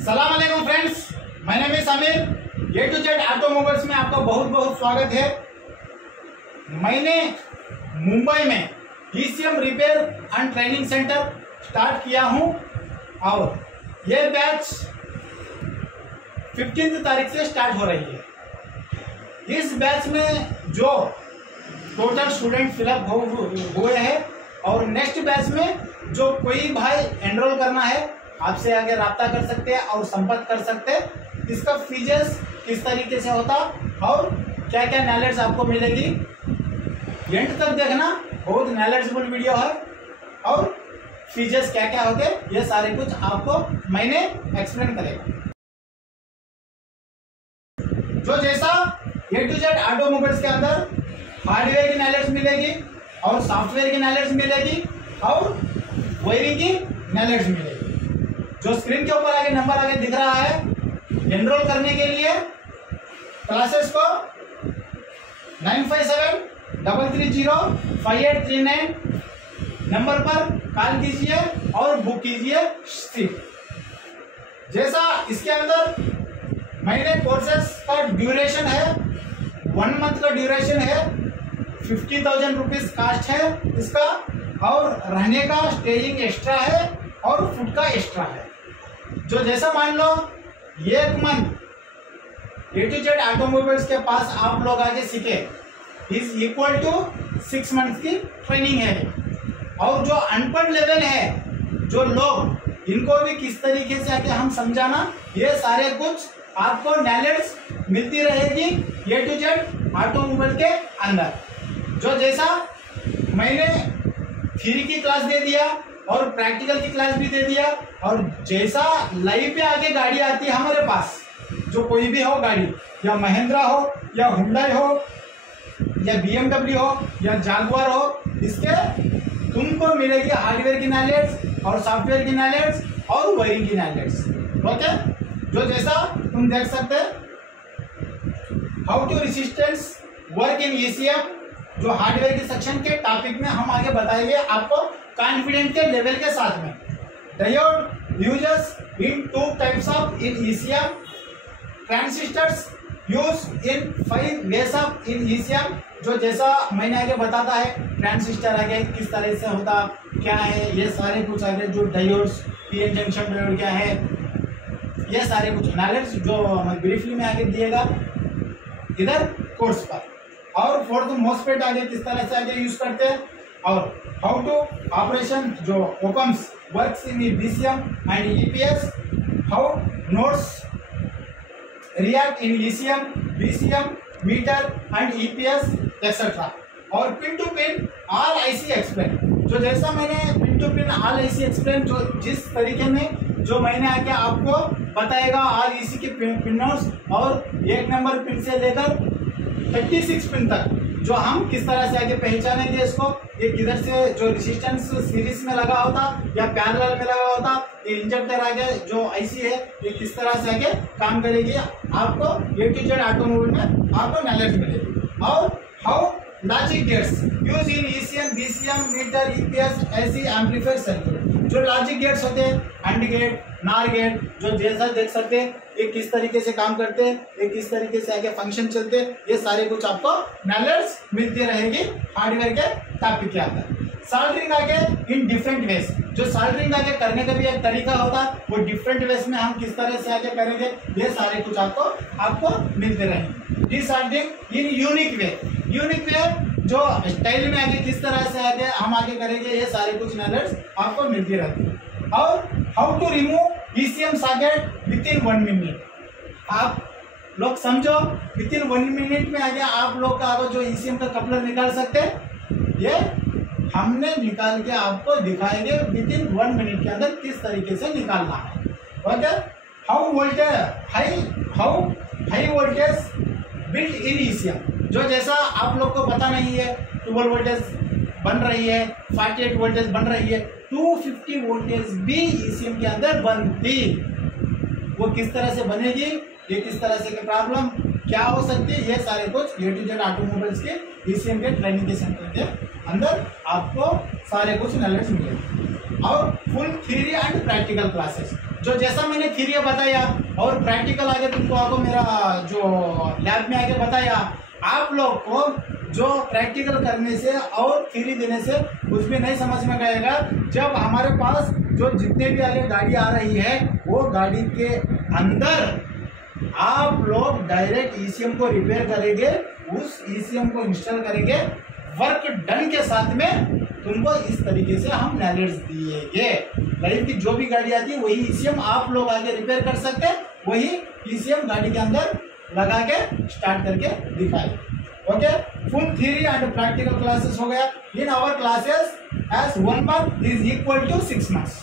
सलाम अलैकुम friends, my name is Aamir. A to Z automobiles में आपका बहुत बहुत स्वागत है। मैंने मुंबई में ECM repair and training centre start किया हूं और ये बैच 15 तारीख से स्टार्ट हो रही है। इस बैच में जो टोटल स्टूडेंट फिलअप हुए हैं और नेक्स्ट बैच में जो कोई भाई एनरोल करना है आपसे आगे राब्ता कर सकते हैं और संपर्क कर सकते हैं। इसका फीचर्स किस तरीके से होता और क्या क्या नॉलेज आपको मिलेगी, एंड तक देखना। बहुत नॉलेजेबल वीडियो है और फीचर्स क्या क्या होते ये सारे कुछ आपको मैंने एक्सप्लेन करेगा। जो जैसा ए टू जेड ऑटोमोबाइल्स के अंदर हार्डवेयर की नॉलेज मिलेगी और सॉफ्टवेयर की नॉलेज मिलेगी और वायरिंग की नॉलेज मिलेगी। जो स्क्रीन के ऊपर आगे नंबर आगे दिख रहा है, एनरोल करने के लिए क्लासेस को 9573305839 नंबर पर कॉल कीजिए और बुक कीजिए सीट। जैसा इसके अंदर महीने कोर्सेस का ड्यूरेशन है, 1 मंथ का ड्यूरेशन है, 50,000 रुपीज कास्ट है इसका, और रहने का स्टेइंग एक्स्ट्रा है और फूड का एक्स्ट्रा है। जो जैसा मान लो 1 month A to Z automobiles के पास आप लोग आगे सीखे इज इक्वल टू 6 मंथ की ट्रेनिंग है। और जो अनपढ़ लेवल है, जो लोग इनको भी किस तरीके से आके हम समझाना, ये सारे कुछ आपको नॉलेज मिलती रहेगी ए टू जेड ऑटोमोबाइल के अंदर। जो जैसा मैंने थ्योरी की क्लास दे दिया और प्रैक्टिकल की क्लास भी दे दिया, और जैसा लाइव पे आगे गाड़ी आती है हमारे पास, जो कोई भी हो गाड़ी, या महिंद्रा हो या हुंडई हो या BMW हो या जागुआर हो, इसके तुमको मिलेगी हार्डवेयर की नॉलेज और सॉफ्टवेयर की नॉलेज और वायरिंग की नॉलेज। ओके, जो जैसा तुम देख सकते हैं how to resistance work in ECM, जो हार्डवेयर के सेक्शन के टॉपिक में हम आगे बताएंगे आपको कॉन्फिडेंट के लेवल के साथ में। Diode uses in 2 types of in ECM, transistors use in 5 ways of in ECM। जो जैसा मैंने आगे बताता है ट्रांजिस्टर आगे किस तरह से होता क्या है, ये सारे कुछ आगे जो डायोड्स, PN जंक्शन डायोड क्या है, ये सारे कुछ नॉलेज जो ब्रीफली में आगे दिएगा इधर कोर्स पर। और फोर्थ मोस्फेट आगे किस तरह से आगे यूज करते हैं, और हाउ टू ऑपरेशन जो opamps works in BCM and EPS, how nodes react in ECM, BCM, meter and EPS etcetera. और pin to pin all IC explain, जो जैसा मैंने pin to pin all IC explain, जो जिस तरीके में जो मैंने आके आपको बताएगा ऑल EC के पिनोड्स, और 1 नंबर पिन से लेकर 36 पिन तक जो हम किस तरह से आगे पहचानेंगे इसको, ये किधर से जो रेजिस्टेंस सीरीज में लगा होता या पैरेलल में लगा होता, ये इंजेक्टर आगे जो IC है ये किस तरह से आगे काम करेगी, आपको ए टू जेड ऑटोमोबाइल में आपको नॉलेज मिलेगी। और how logic gates use in ECM, BCM, मीटर, EPS, AC एम्पलीफायर सर्किट। जो लॉजिक गेट्स होते हैं, AND गेट, NOR गेट, जो जैसा देख सकते हैं ये किस तरीके से काम करते हैं, ये किस तरीके से आगे फंक्शन चलते हैं, ये सारे कुछ आपको नॉलेज मिलती रहेगी हार्डवेयर के टॉपिक के अंदर। सोल्डरिंग आगे इन डिफरेंट वेज, जो सोल्डरिंग आगे करने का भी एक तरीका होता है, वो डिफरेंट वेज में हम किस तरह से आगे करेंगे, ये सारे कुछ आपको मिलते रहेंगे। डिसोल्डरिंग इन यूनिक वे, यूनिक वे जो स्टाइल में आगे किस तरह से आगे हम आगे करेंगे, ये सारे कुछ नॉलेज आपको मिलती रहती है। और how to remove ECM socket within 1 minute, आप लोग समझो विद इन 1 मिनट में आगे आप लोग का जो ECM का कपलर निकाल सकते हैं, ये हमने निकाल के आपको दिखाएंगे विद इन 1 मिनट के अंदर किस तरीके से निकालना है। Okay, how high voltage built in ECM, जो जैसा आप लोग को पता नहीं है 12 वोल्टेज बन रही है, 48 वोल्टेज बन रही है, 250 वोल्टेज भी ECM के अंदर बनती, वो किस तरह से बनेगी, ये किस तरह से प्रॉब्लम क्या हो सकती है, ये सारे कुछ ए टू जेड ऑटोमोबाइल्स के ECM के ट्रेनिंग के सेंटर के अंदर आपको सारे कुछ नॉलेज मिलेगी। और full theory and practical classes, जो जैसा मैंने थ्योरी बताया और प्रैक्टिकल आगे तुमको आगे मेरा जो लैब में आगे बताया, आप लोग को जो प्रैक्टिकल करने से और थ्योरी देने से कुछ भी नहीं समझ में आएगा। जब हमारे पास जो जितने भी आगे गाड़ी आ रही है वो गाड़ी के अंदर आप लोग डायरेक्ट ईसीएम को रिपेयर करेंगे, उस ईसीएम को इंस्टॉल करेंगे, वर्क डन के साथ में तुमको इस तरीके से हम नॉलेज दिएंगे। लाइफ की जो भी गाड़ी आती है वही ईसीएम आप लोग आगे रिपेयर कर सकते हैं, वही ईसीएम गाड़ी के अंदर लगा के स्टार्ट करके दिखाए। Okay, full theory and practical classes हो गया। In our classes as 1 month is equal to 6 months।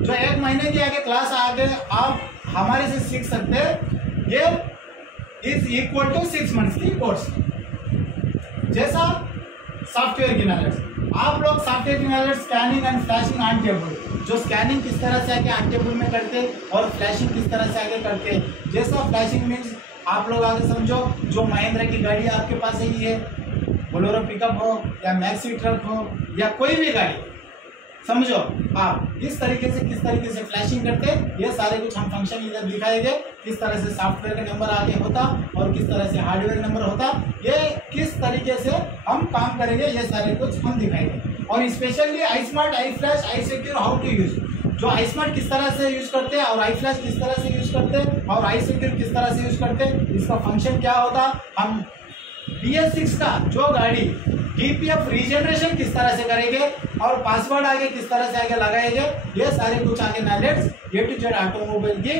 जो 1 महीने की आगे क्लास आगे आप हमारे से सीख सकते हैं, ये इज इक्वल टू 6 months की कोर्स। जैसा सॉफ्टवेयर की नॉलेज, आप लोग सॉफ्टवेयर की knowledge scanning and flashing on table, जो स्कैनिंग किस तरह से आगे ऑन टेबल में करते और फ्लैशिंग किस तरह से आगे करते। जैसा फ्लैशिंग मीन्स आप लोग आगे समझो, जो महिंद्रा की गाड़ी आपके पास ही है, बोलेरो पिकअप हो या मैक्सी ट्रक हो या कोई भी गाड़ी, समझो आप इस तरीके से किस तरीके से फ्लैशिंग करते, ये सारे कुछ हम फंक्शन इधर दिखाएंगे। किस तरह से सॉफ्टवेयर का नंबर आगे होता और किस तरह से हार्डवेयर नंबर होता, ये किस तरीके से हम काम करेंगे, ये सारे कुछ हम दिखाएंगे। और specially I smart, I flash, I secure how to use, जो आई स्मार्ट किस तरह से यूज करते हैं और आई फ्लैश किस तरह से यूज करते हैं और आई सिक्योर किस तरह से यूज करते हैं, इसका फंक्शन क्या होता, हम BS6 का जो गाड़ी DPF रीजनरेशन किस तरह से करेंगे और पासवर्ड आगे किस तरह से आगे लगाएंगे, ये सारे कुछ आगे knowledge A to Z automobile के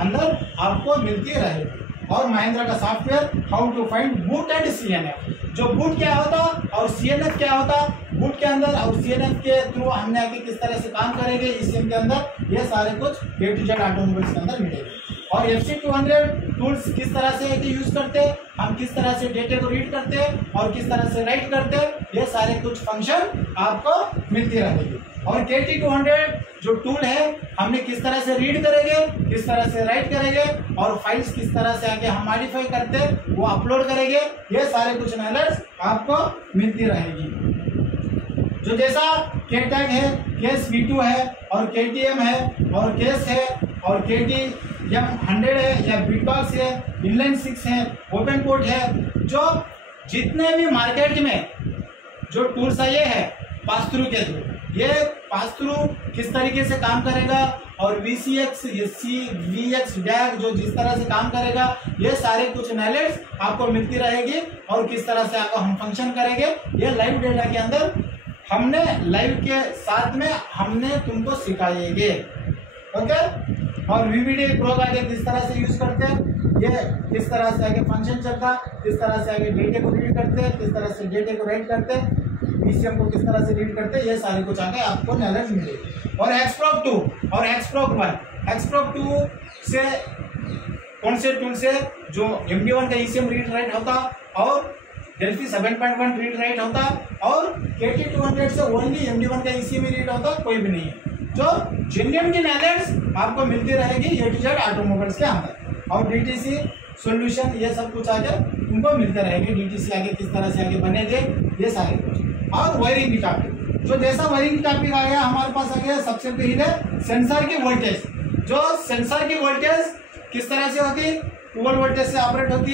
अंदर आपको मिलती रहेगी। और महिंद्रा का software how to find boot and CNF, जो बूट क्या होता और CNF क्या होता, बूट के अंदर और CNF के थ्रू हमने आगे किस तरह से काम करेंगे ईसीएम के अंदर, ये सारे कुछ A to Z ऑटोमोबाइल्स के अंदर मिलेंगे। और FC200 टूल्स किस तरह से यूज करते हैं, हम किस तरह से डेटा को रीड करते हैं और किस तरह से राइट करते हैं, ये सारे कुछ फंक्शन आपको मिलती रहेगी। और KT200 जो टूल है हमने किस तरह से रीड करेंगे, किस तरह से राइट करेंगे और फाइल्स किस तरह से आगे हम मॉडिफाई करते हैं वो अपलोड करेंगे, ये सारे कुछ नॉलेज आपको मिलती रहेगी। जो जैसा KTAG है, केस V2 है और KTM है और केस है और KTM100 है या बीटबॉक्स है, इनलाइन 6 है, ओपन पोर्ट है, जो जितने भी मार्केट में जो टूल्स है ये है पास थ्रू के थ्रू, ये पास थ्रू किस तरीके से काम करेगा और VCX, VX डैग जो जिस तरह से काम करेगा, ये सारे कुछ नॉलेज आपको मिलती रहेगी। और किस तरह से आपको हम फंक्शन करेंगे, ये लाइव डेटा के अंदर हमने लाइव के साथ में हमने तुमको सिखाएंगे। ओके, और VVD प्रो का आगे किस तरह से यूज करते हैं, ये किस तरह से आगे फंक्शन चलता, किस तरह से आगे डेटे को रीड करते हैं, किस तरह से डेटे को राइट करते हैं, ईसीएम को किस तरह से रीड करते हैं, ये सारे कुछ आगे आपको नॉलेज मिलेगी। और Xproc 2 और Xproc 1, Xproc 2 से कौन से टूल से जो MD1 का ईसीएम रीड राइट होता और डेल्फी 7.1 रीड राइट होता और KT200 से ओनली MD1 का ईसीएम रीड होता, कोई भी नहीं है। जो जेन्युइन की नॉलेज आपको मिलती रहेगी A to Z ऑटोमोबाइल्स के अंदर। और DTC सॉल्यूशन ये सब कुछ आगे तुमको मिलते रहेंगे, DTC आगे किस तरह से आगे बनेंगे, ये सारे कुछ। और वायरिंग की टॉपिक, जो जैसा वायरिंग की टॉपिक आ गया हमारे पास आ गया, सबसे पहले सेंसर की वोल्टेज, जो सेंसर की वोल्टेज किस तरह से होती, 12 वोल्टेज से ऑपरेट होती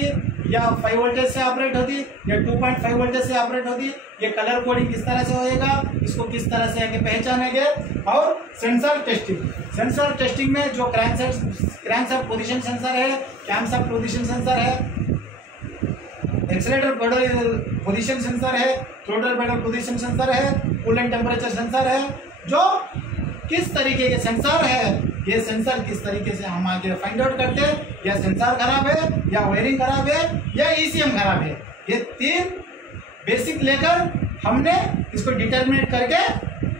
या 5 वोल्टेज से ऑपरेट होती या 2.5 वोल्टेज से ऑपरेट होती, ये कलर कोडिंग किस तरह से होएगा, इसको किस तरह से आगे पहचानेंगे। और सेंसर टेस्टिंग, सेंसर टेस्टिंग में जो क्रैंकशाफ्ट पोजीशन सेंसर है, कैमशाफ्ट पोजीशन सेंसर है, एक्सीलरेटर पेडल पोजीशन सेंसर है, थ्रोटल पेडल पोजीशन सेंसर है, कूलेंट टेम्परेचर सेंसर है, जो किस तरीके के सेंसर है, ये सेंसर किस तरीके से हम आगे फाइंड आउट करते हैं, या सेंसर खराब है या वायरिंग खराब है या ईसीएम खराब है, ये 3 बेसिक लेकर हमने इसको डिटरमिनेट करके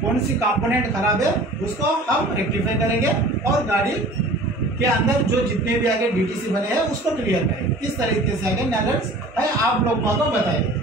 कौन सी कंपोनेंट खराब है उसको हम रेक्टिफाई करेंगे और गाड़ी के अंदर जो जितने भी आगे DTC बने हैं उसको क्लियर करेंगे। किस तरीके से आगे नॉलेज है आप लोगों को बताएंगे।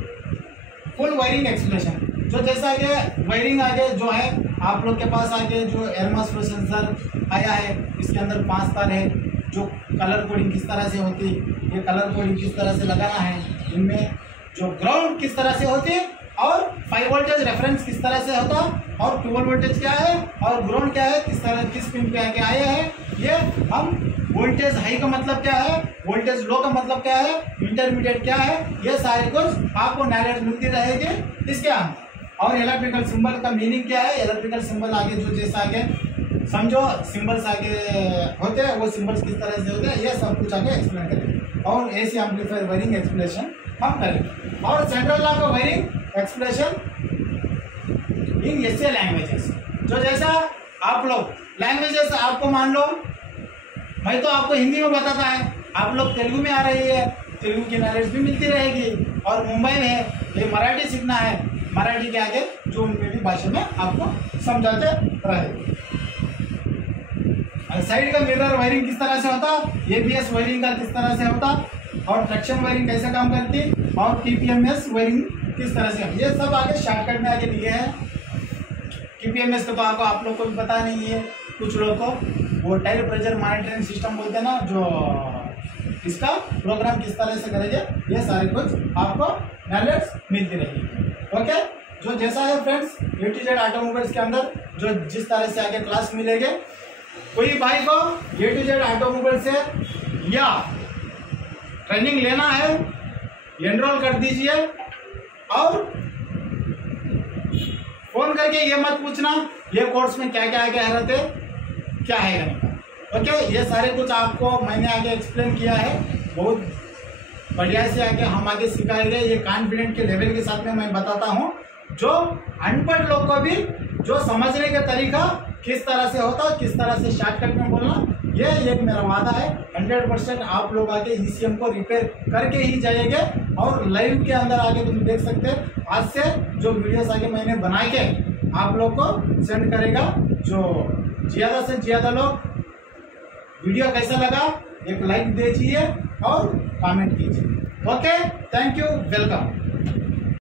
फुल वायरिंग एक्सप्लेनेशन, जो जैसा आगे वायरिंग आगे जो है आप लोग के पास आगे जो एयरमास फ्लो सेंसर आया है, इसके अंदर 5 तार है, जो कलर कोडिंग किस तरह से होती, ये कलर कोडिंग किस तरह से लगाना है, इनमें जो ग्राउंड किस तरह से होती और 5 वोल्टेज रेफरेंस किस तरह से होता, और 12 वोल्टेज क्या है और ग्राउंड क्या है, किस तरह किस पिन पे आके आए हैं, ये हम वोल्टेज हाई का मतलब क्या है, वोल्टेज लो का मतलब क्या है, इंटरमीडिएट क्या है, ये सारे कुछ आपको नॉलेज मिलती रहेगी इसके अंदर। और इलेक्ट्रिकल सिंबल का मीनिंग क्या है, इलेक्ट्रिकल सिंबल आगे जो जैसा आगे समझो सिंबल्स आगे होते हैं वो सिंबल्स किस तरह से होते हैं, ये सब कुछ आगे एक्सप्लेन करेंगे। और एसी एम्पलीफायर वायरिंग एक्सप्लेनेशन हम करेंगे, और सेंट्रल लॉ का wiring explanation in easy languages. जो जैसा आप लोग लैंग्वेजेस आपको मान लो मैं तो आपको हिंदी में बताता है, आप लोग तेलुगु में आ रही है, तेलुगु की नॉलेज भी मिलती रहेगी। और मुंबई में है ये मराठी सीखना है, मराठी के आगे जो उनमें भी भाषा में आपको समझाते रहे। साइड का मिरर वायरिंग किस तरह से होता, एबीएस वायरिंग का किस तरह से होता, और ट्रैक्शन वायरिंग कैसे काम करती, और टीपीएमएस वायरिंग किस तरह से, ये सब आगे शॉर्टकट में आगे दिए हैं। टीपीएमएस का तो आपको आप लोग को भी पता नहीं है, कुछ लोगों को वो टायर प्रेशर मॉनिटरिंग सिस्टम बोलते हैं ना, जो इसका प्रोग्राम किस तरह से करेंगे, ये सारे कुछ आपको नॉलेज मिलती रहेगी। ओके, जो जैसा है friends A to Z automobiles के अंदर जो जिस तरह से आगे क्लास मिलेंगे, कोई भाई को ए टू जेड ऑटोमोबाइल से या ट्रेनिंग लेना है एनरोल कर दीजिए, और फोन करके ये मत पूछना ये कोर्स में क्या क्या आगे रहते क्या है का। ओके, ये सारे कुछ आपको मैंने आगे एक्सप्लेन किया है, बहुत बढ़िया से आगे हम आगे सिखाएंगे। ये कॉन्फिडेंट के लेवल के साथ में मैं बताता हूँ, जो अनपढ़ लोग को भी जो समझने का तरीका किस तरह से होता, किस तरह से शॉर्टकट में बोलना, ये एक मेरा वादा है। 100% आप लोग आगे ईसीएम को रिपेयर करके ही जाएंगे। और लाइव के अंदर आगे तुम देख सकते हैं, आज से जो वीडियोस आगे मैंने बना के आप लोग को सेंड करेगा, जो ज़्यादा से ज़्यादा लोग वीडियो कैसा लगा एक लाइक दीजिए और कमेंट कीजिए। Okay, thank you, welcome.